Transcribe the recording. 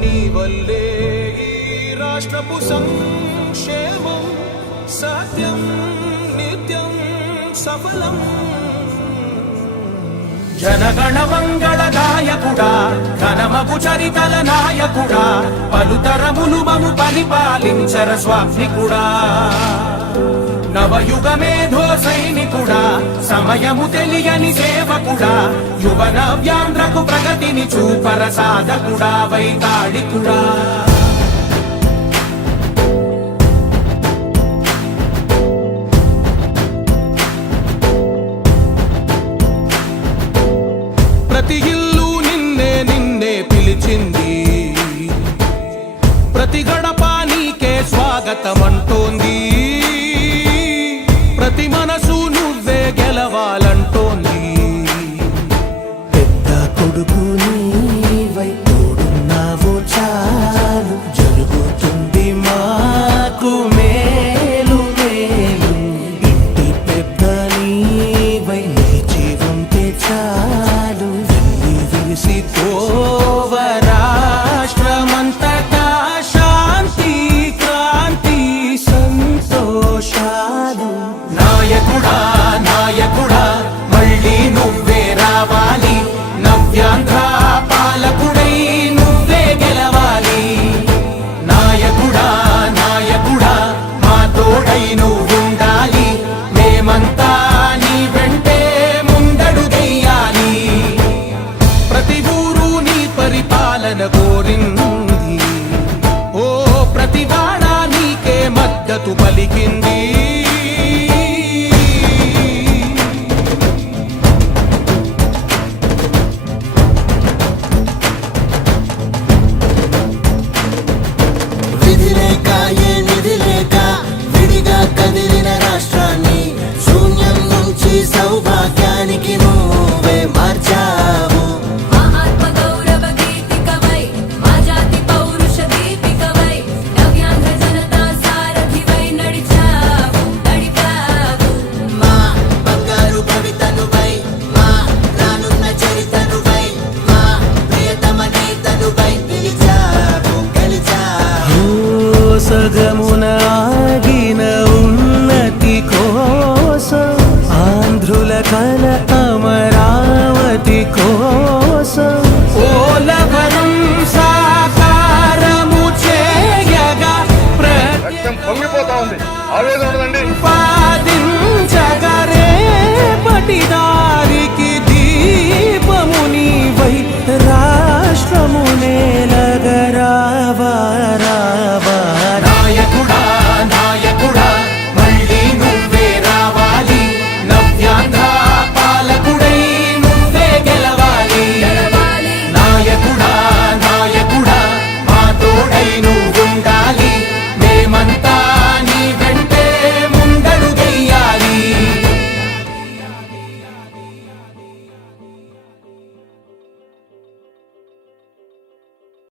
నీ వల్లే ఈ రాష్ట్రపు సంక్షేమం సత్యం నిత్యం సఫలం. జనగణ మంగళ నాయకుడా, ఘనమగు చరితల నాయకుడా, పలుతరములు మము పరిపాలించర స్వామికుడా. నవయుగ మేధో సైనికుడా, సమయము తెలియని సేవకుడా, యువ నవ్యాంధ్రకు ప్రగతిని చూపర సాధకుడా, వైతాళికుడా. ప్రతి ఇల్లు నిన్నే నిన్నే పిలిచింది, ప్రతి గడప నీకే స్వాగతమంటోంది, ప్రతి మనసు నువ్వే గెలవాలంటోంది. పెద్ద కొడుకు నీవై తోడున్నావు చాలు, జరుగుతుంది మాకు మేలు మేలు. ఇంటి పెద్ద నీవై నిలిచి ఉంటే చాలు, వెళ్ళి విరిసి పోవ రాష్ట్రమంతటా శాంతి క్రాంతి సంతోషాలు. నాయకుడా నాయకుడా మళ్ళీ నువ్వే రావాలి, నవ్యాంధ్ర పాలకుడై నువ్వే గెలవాలి. నాయకుడా నాయకుడా మా తోడై నువ్వుండాలి, మేమంతా నీ వెంటే ముందడుగెయ్యాలి. ప్రతి ఊరు నీ పరిపాలన కోరింది, ఓ ప్రతి వాడ నీకే మద్దతు పలికింది.